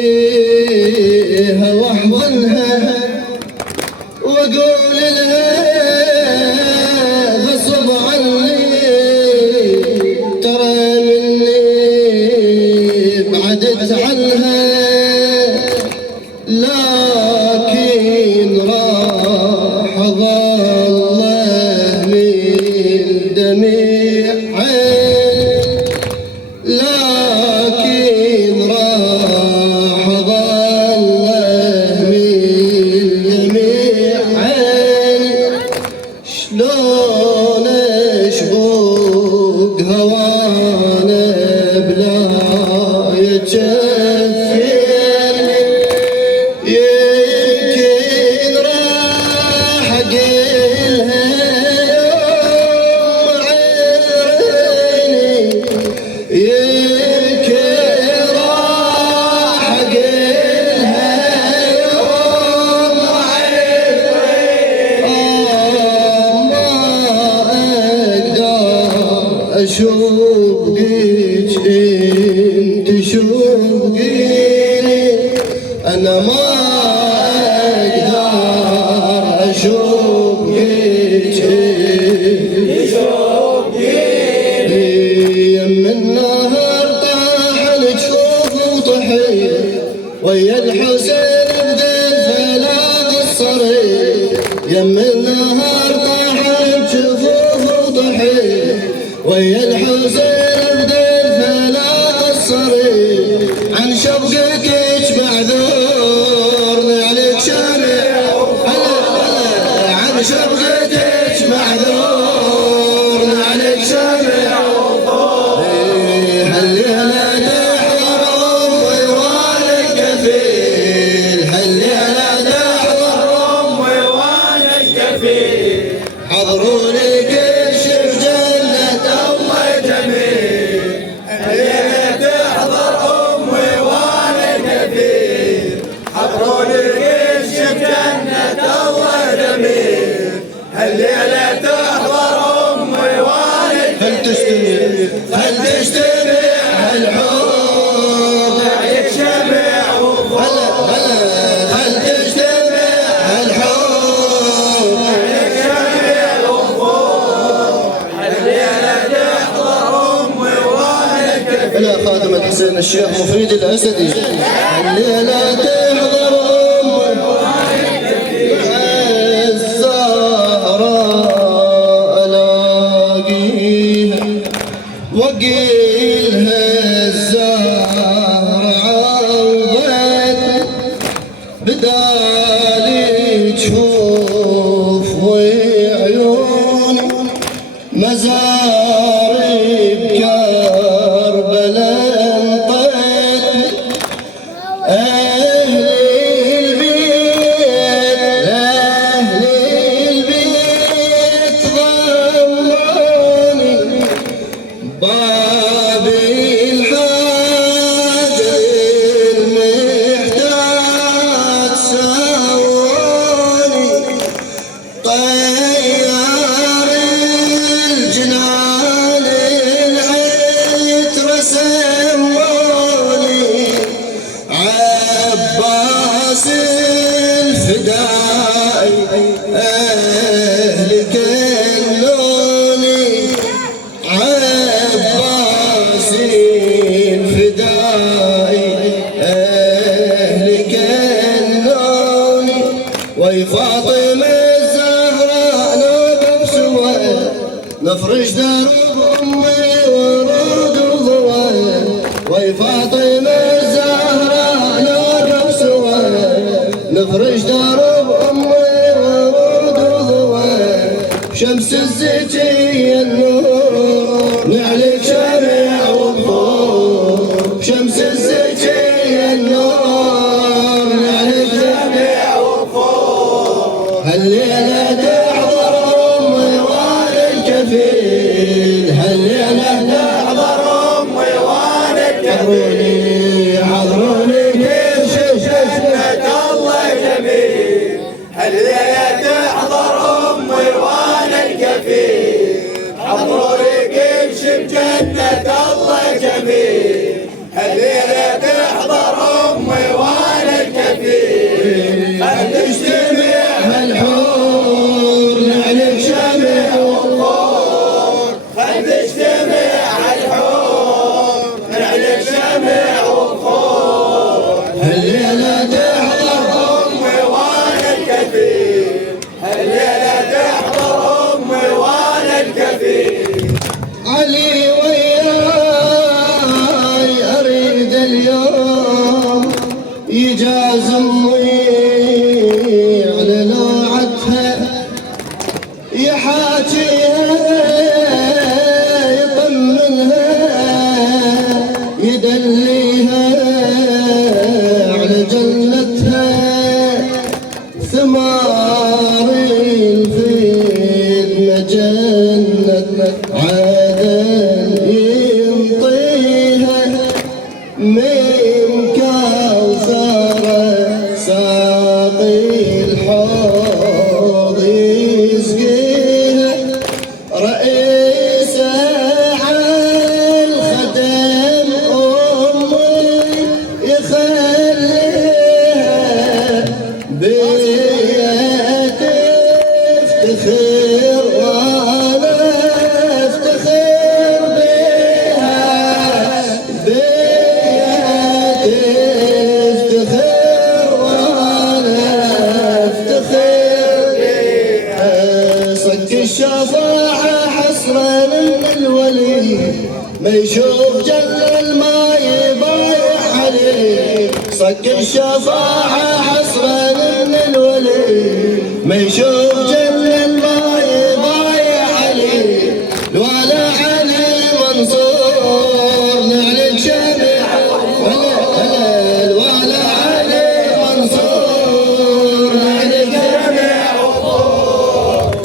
بليديها واحضنها واقول لها غصب عني ترى مني بعدت عنها لكن راح ظله من دميع عين لكن راح ظله من دميع عين شلون اشبق هوانا بلا يتشفيني يمكن راح اقلها يوم عيني يمكن راح اقلها يوم عيني ما اقدر اشوقك انت شوقيني انا ما اقدر اشوقك انت شوقيني يم النهر طاح الجفوف وطحي ويا الحسين بدل فلاق الصريح يم النهر طاح الجفوف وطحي ويا الحسين بدل فلاق الصريح عن شوقك معذور نعلك شامع عن شوقك معذور نعلك شامع هالليلة تحضر أمي وانا الكفيل هالليلة تحضر أمي وانا الكفيل حضروني كل شي بجنة الله جميل هالليلة تحضر أمي وانا الكفيل حضروني كل شي بجنة الله جميل هالليلة تحضر أمي وانا الكفيل هل تجتمع الحب عليك شمع وفوق هل تجتمع الحب عليك شمع وفوق هالليلة تحضر أمي وانا الكفيل إلى خادم الحسين الشيخ مفيد الأسدي الليلة تحضر أمي وانا الكفيل الزهراء ألاقيها وقيلها الزهر عوضت بدالي جفوف وعيون مزاري بكربلاء انطت أهل البيت ضموني بابي الحاجر المحتاج سووني طيار الجنان العطر سموني عباس الفدائي أهل كلوني عباس الفدائي أهل كلوني وي فاطمة الزهراء نوقف سوا نفرش درب أمي ورود وضوى وي فاطمة الزهراء نوقف سوا نفرش درب أمي ورود وضوى شمس الزكية النور نعلك شمع وفوق شمس الزكية النور نعلك شمع وفوق هالليلة تحضر أمي وانا الكفيل هالليلة تحضر أمي وانا الكفيل حضروني كل شي بجنة الله جميل هالليلة تحضر أمي وانا الكفيل حضروني كل شي بجنة الله جميل الليلة يشوف جلل ما يبايع عليه، صك الشفاعة حسبا من الولي. ما يشوف جلل ما يبايع عليه، الولا علي منصور نعلن شمع. الولا علي منصور نعلن شمع.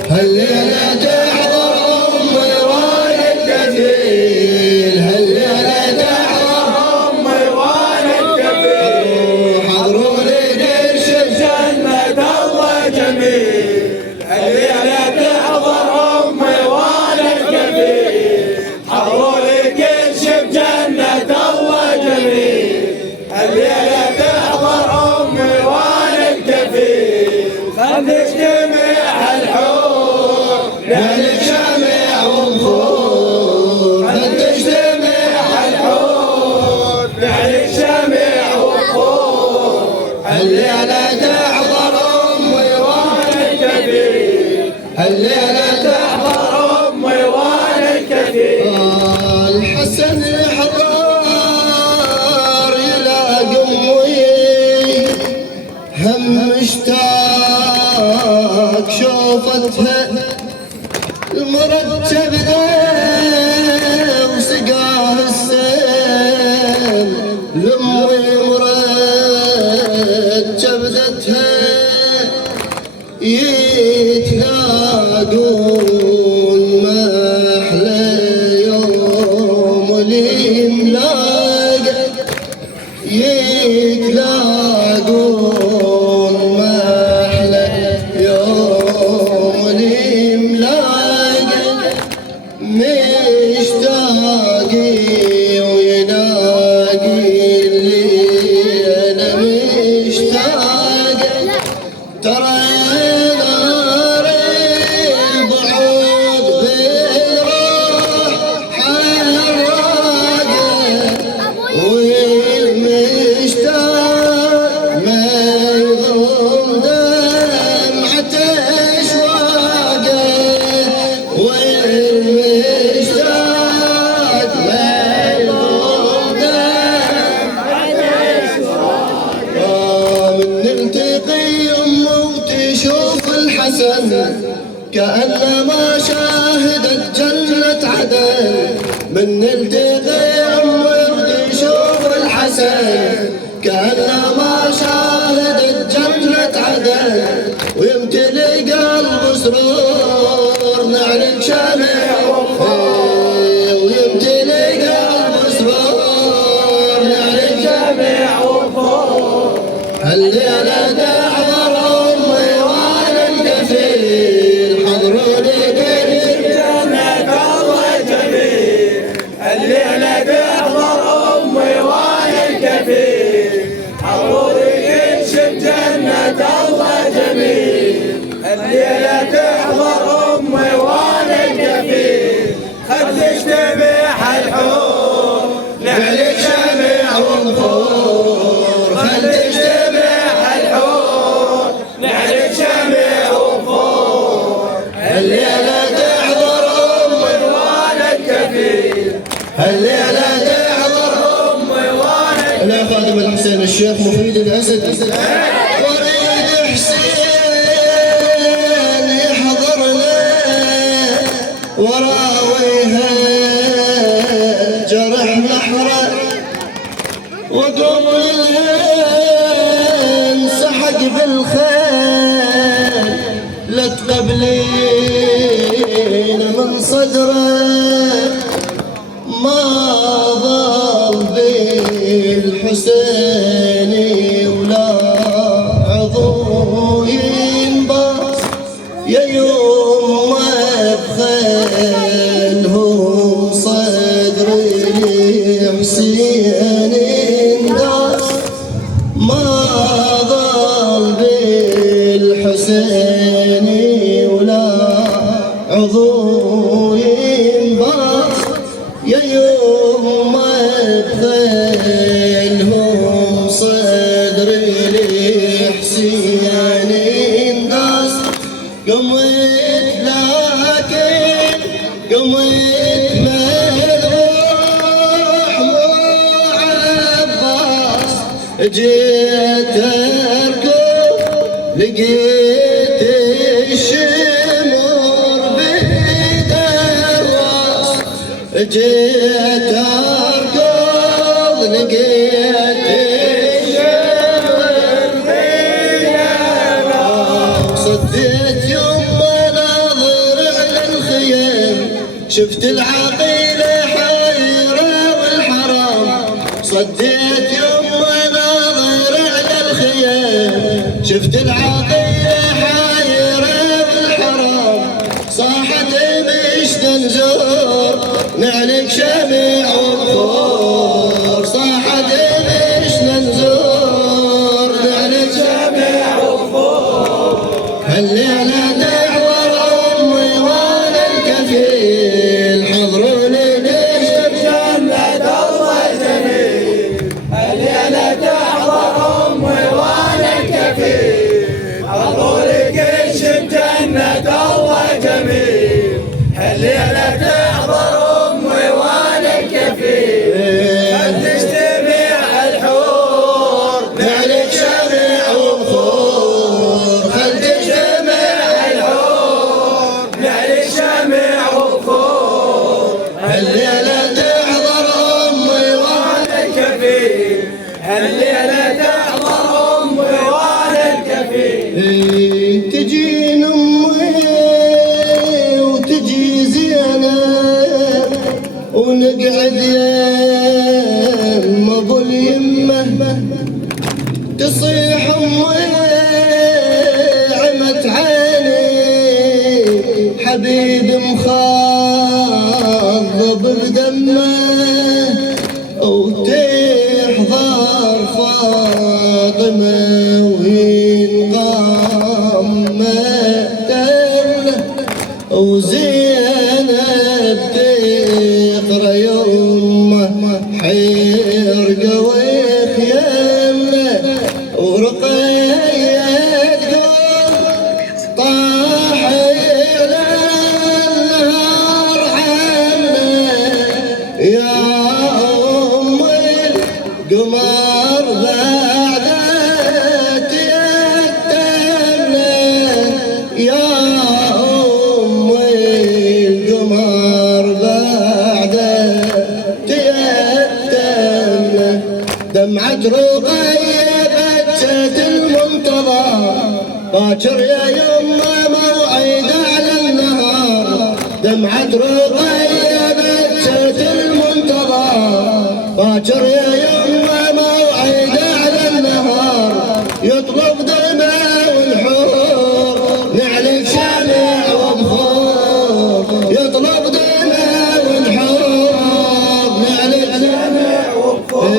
هالليلة تحضر أم روان الكفيل، هالليلة تحضر أم روان الكفيل. حضروا لي قرش بجنة الله جميل، هالليلة تحضر أم روان الكفيل. حضروا لي قرش بجنة الله جميل، هالليلة تحضر أم روان الكفيل. خل نجتمع الحور نعلن شمع وبخور، خل تجتمع الحور نعلن شمع وبخور. هالليلة تحضر أم روان الكفيل، هالليلة تحضر أم روان الكفيل. الحسن الحضار يلاقي أمي هم اشتاق شوفتها، المرتب ذا وسقاه السيل لأمي مرتب ذاتها. يتلاقون ما أحلى يوم الإملاق، يتلاقون ما أحلى يوم الإملاق. مشتاقي ويناقي اللي أنا مشتاق. ترى نار البعد بالروح حراقه، والمشتاق ما يضم دمعة أشواقه، والمشتاق ما يضم دمعة أشواقه. من نلتقي يمه وتشوف الحسن كأنما شاهدت جنة عدن. من نلتقي يمه وتشوف الحسن كأنما شاهدت جنة عدن. ويمتلي قلب سرور نعلن شمع وبخور، ويمتلي قلب سرور نعلن شمع وبخور. هالليلة تحضر أم روان الكفيل، حضروا لي قرش بجنة الله جميل. هالليلة تحضر أم روان الكفيل، حضروا لي قرش بجنة الله جميل. هالليلة تحضر أم روان الكفيل. خل تجتمع الحور نعلن شمع وبخور، خل تجتمع الحور نعلن شمع وبخور. هالليلة تحضر أم روان الكفيل، هالليلة تحضر أم روان الكفيل. أنا خادم الحسين الشيخ مفيد الأسد، وريد حسين يحضرنا وراويها جرح محرق، وقبلها انسحق بالخيل. لا تقبلين من صدره ما ضل بالحسين ولا عضو ينباس. يا يوم ما بخيلهم صدر الحسين انداس، ما ضل بالحسين ولا عضو ينباس. يا يوم ما بخيلهم صدر جيت اركض لقيت الشمر بيد الراس، جيت اركض لقيت الشمر بيد الراس، صديت يما ناظر على الخيام، شفت العقيله حيره والحرام، صديت يما ناظر على الخيام، شفت العقيله حيره والحرام، صاحت مشت نزور نعلك شمع وبخور، صاحت مشت نزور نعلك شمع وبخور، هالليله تعور امي وانا الكفيل، حضروني نشوف جنة الله جميل، هالليله تعور امي وانا الكفيل، حضروني نشوف جنة الله جميل، هالليله تعور امي وانا الكفيل، خل تجتمع الحور نعلك شمع وبخور، خل تجتمع الحور نعلك شمع وبخور، هالليله تحضر امي وانا الكفيل، هالليله تحضر امي وانا الكفيل، تجين امي وتجي زينب ونقعد يم ابو اليمه، تصيح امي عمت عيني حبيب مخضب بدمه، وتحضر فاطمه وينقام مقتله، وزينب تقرا يمه حرقه وخيامه، ورقيه تقول طاح الى النهار حنه، يا ام القمر بعدت يتمنى، يا ام القمر بعدت يتمنى، دمعة رقية بجت المنتظر، باكر يا يما موعد على النهار، دمعة رقية بجت المنتظر، باكر يا يما موعد على النهار، يطلب دماء والحور نعلك شمع وبخور، يطلب دماء والحور نعلك شمع وبخور،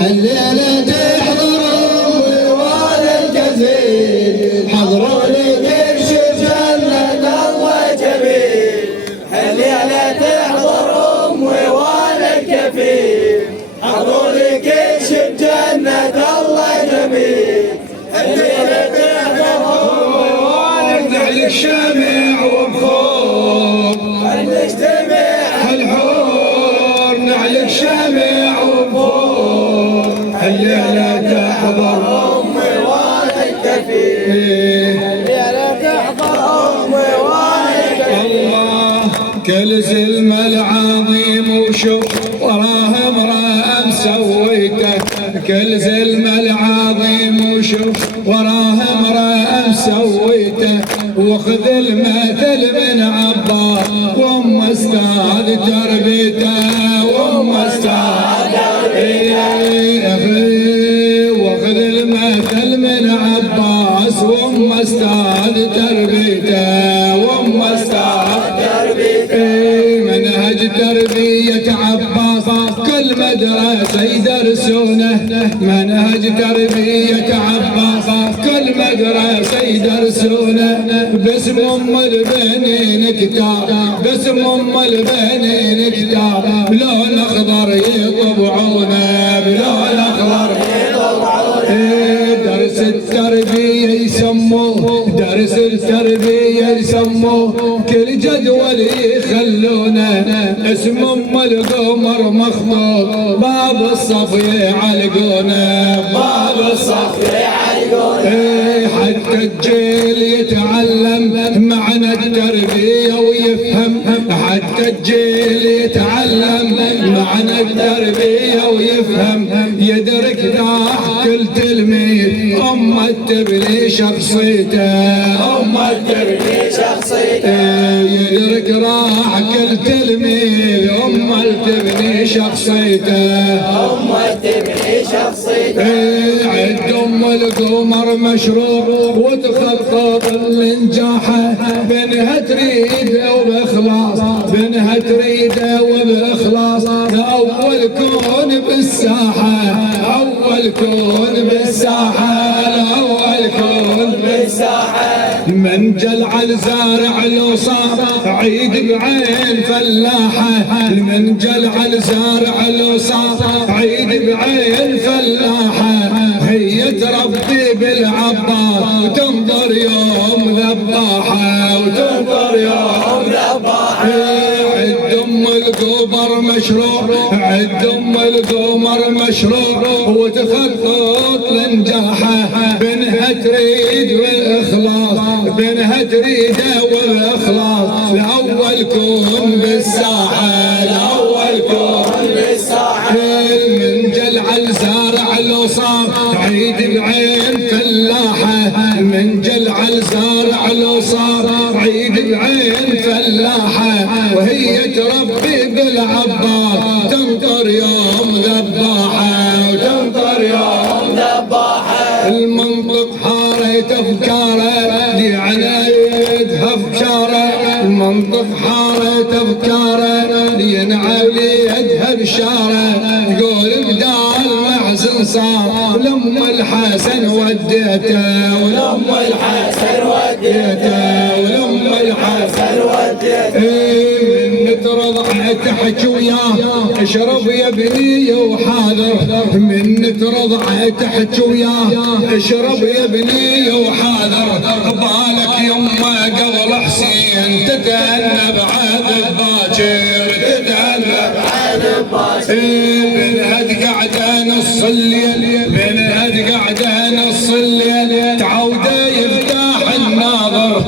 هالليله تحضر امي وانا الكفيل، حضروني نكشف جنة الله جميل، هالليله تحضر امي وانا الكفيل، حضروني نكشف جنة الله جميل، هالليله تحضر امي وانا نعلك شمع وبخور، خل نجتمع الحور نعلك شمع وبخور، هالليله تحضر امي وانا الكفيل، هالليله تحضر امي وانا الكفيل، الله كل زلم العظيم وشوف وراه امرأة مسويته، كل زلم العظيم وشوف وراه امرأة مسويته، واخذ المثل من عباس وام استاذ تربيته، وام استاذ تربيته، واخذ المثل من عباس وام استاذ تربيته، وام استاذ تربيته، منهج تربية عباس كل مدرسة يدرسونه، منهج تربية عباس كل مدرسة يدرسونه، باسم ام البنين كتاب، باسم ام البنين كتاب، بلون اخضر يطبعونه، بلون اخضر يطبعونه، درس التربية يسموه، درس التربية يسموه كل جدول يخلونه اسم ام القمر مخطوط باب الصف يعلقونه باب الصف يعلقونه حتى الجيل يتعلم معنى التربية ويفهم حتى الجيل يتعلم معنى التربية ويفهم يدرك راح كل تلميذ أمه تبني شخصيته أمه تبني شخصيته يدرك راح كل تلميذ أمه تبني شخصيته أمه تبني شخصيته عد أم القمر مشروع وتخطط النجاحه بنها تريده وبإخلاص بنها تريده وبإخلاص أول كون بالساحة أول كون بالساحة أول كون بالساحة من جلع الزارع لو صار عيد بعين فلاحة من جلع الزارع لو صار عيد بعين فلاحة هي تربي بالعبار وتنظر يوم ذباحة وتنظر يوم ذباحة عد ام القمر مشروع عد ام القمر مشروع وتخطط لنجاحه بنها تريد والاخلاص بنها تريده والاخلاص الاول كون بالساحه الاول كون بالساحه من جلع الزارع لو صار عيد بعين فلاحه من جلع الزارع لو صار عيد بعين فلاحه وهي تربي بالعبار تنطر يوم ذباحه وتنطر يوم ذباحه المنطق حارت افكاره دي عنايتها بشاره المنطق حارت افكاره ينعى وليدها بشاره تقول بدال محزن صار ولم الحسن وديته ولم الحسن وديته ولم الحسن وديته من ترضع تحكي وياه اشرب يا ابني وحاذر من ترضع تحكي وياه اشرب يا ابني وحاذر بالك يما قبل حسين تتأنى بعد باكر تتأنى بعد باكر بنهد قعده نص الليل بنهد قعده نص الليل تعوده يفتح الناظر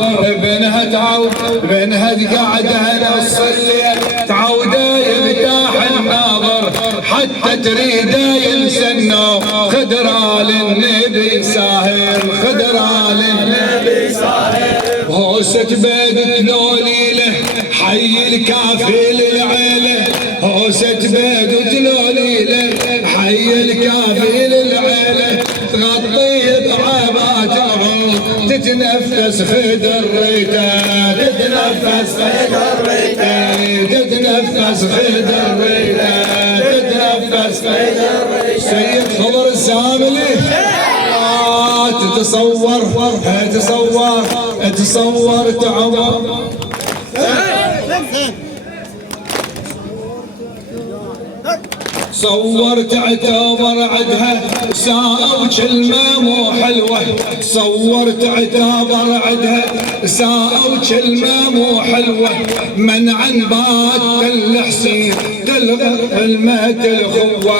بنهد قعده نص الليل تعوده يفتح الناظر حتى تريده ينسى النوم خدرة للنبي ساهر خدرة للنبي ساهر هوسة بيد تلوليله حي الكافي للعيله هوسة بيد تلوليله حي الكافي للعيله تغطيه بعبات الغوط تتنفس خدر ريته تتنفس خدر ريته تتنفس خدر ريته تتنفس خدر ريته سيد خضر الساملي تصور تعبر صور تعتبر عدها ساعة وكلمة مو حلوة صور تعتبر عدها ساعة وكلمة مو حلوة من عن بات الحسين تلغى كلمة الخوة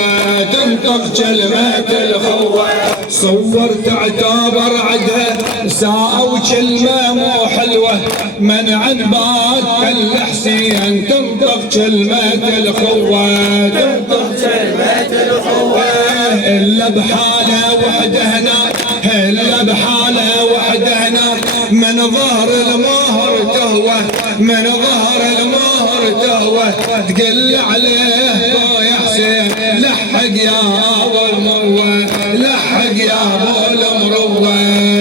تنطق كلمة الخوة صور تعتبر عدها ساعة وكلمة مو حلوة من عن بات الحسين تنطق كلمة الخوة تنطق كلمة الخوة إلا بحالة وحده هنا إلا بحالة وحده هنا من ظهر المهر تهوى من ظهر المهر تهوى تقل عليه يا حسين لحق يا ابو المروه لحق يا ابو المروه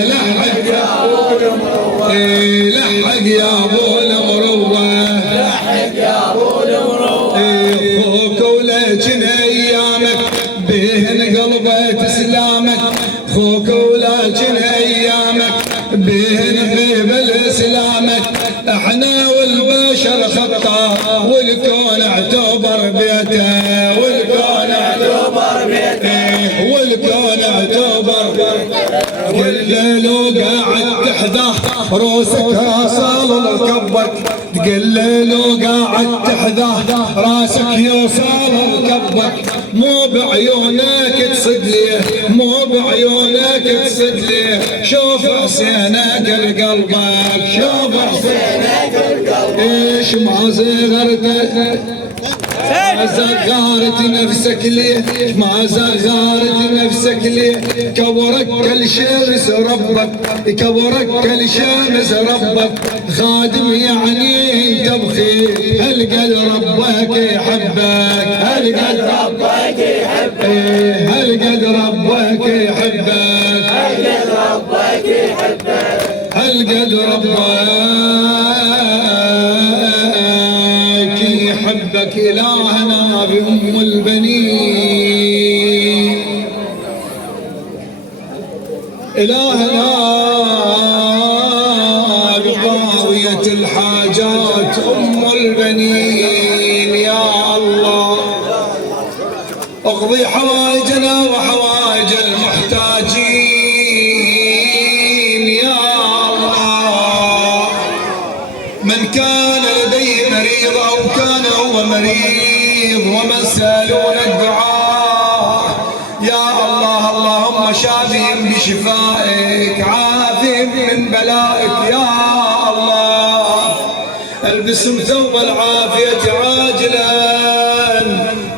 لحق يا ابو المروه لحق يا ابو المروه لحق يا ابو المروه خوك ولكن ايامك بهن قلبه اسلامك خوك ولكن ايامك بهن غيب الاسلامك احنا والبشر خطا والكون اعتبر بيته والكون اعتبر بيته والكون اعتبر كل لو قاعد تحذاه روسك يوصل لركبك تقلل وقاعد تحذاه راسك يوصل لركبك مو بعيونك تصد ليه مو بعيونك تصد ليه شوف حسينك قلبك شوف حسينك قلبك ايش ما زغرته ما زغارت نفسك ليه ما زغارت نفسك ليه كبرك الشمس ربك كبرك الشمس ربك خادم يعني انت بخير هل ربك يحبك هل ربك يحبك هل ربك يحبك هل ربك يحبك هل ربك يحبك إلهنا بأم البنين إلهنا بقاضية الحاجات أم البنين يا الله اقضي حوائجنا وحوائج المحتاجين يا الله من كان لديه مريض أو كان هو مريض ومن سألون الدعاء يا الله اللهم شافهم بشفائك عافهم من بلائك يا الله البسهم ثوب العافية عاجلا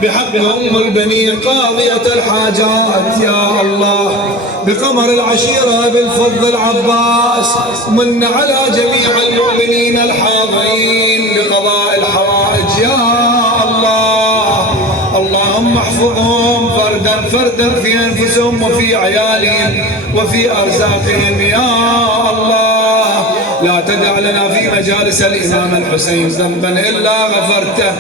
بحق أم البنين قاضية الحاجات يا الله بقمر العشيرة بالفضل العباس من على جميع المؤمنين الحاضرين بقضاء الحوائج يا الله اللهم احفظهم فردا فردا في أنفسهم وفي عيالهم وفي أرزاقهم يا الله لا تدع لنا في مجالس الإمام الحسين ذنبا إلا غفرته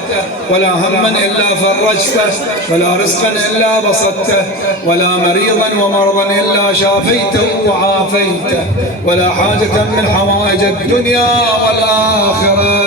ولا هما إلا فرجته ولا رزقا إلا بسطته ولا مريضا ومرضا إلا شافيته وعافيته ولا حاجة من حوائج الدنيا والآخرة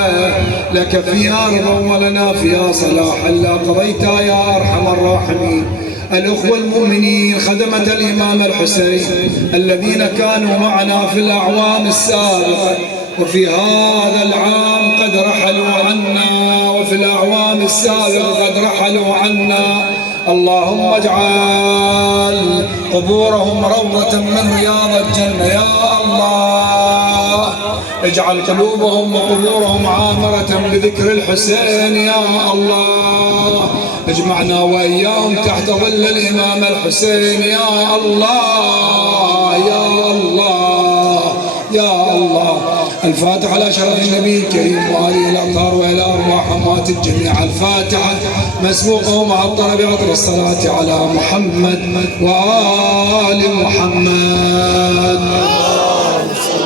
لك فيها رضا ولنا فيها صلاح إلا قضيتها يا أرحم الراحمين الأخوة المؤمنين خدمة الإمام الحسين الذين كانوا معنا في الأعوام السابقة وفي هذا العام قد رحلوا عنا وفي الأعوام السابقة قد رحلوا عنا اللهم اجعل قبورهم روضة من رياض الجنة يا الله اجعل قلوبهم وقبورهم عامرة بذكر الحسين يا الله اجمعنا وإياهم تحت ظل الإمام الحسين يا الله يا الله يا الله الفاتحة على شرف النبي الكريم وآله الأطهار وإلى أرواح أموات الجميع الفاتحة مسبوقه مع الطلب عطر الصلاة على محمد وآل محمد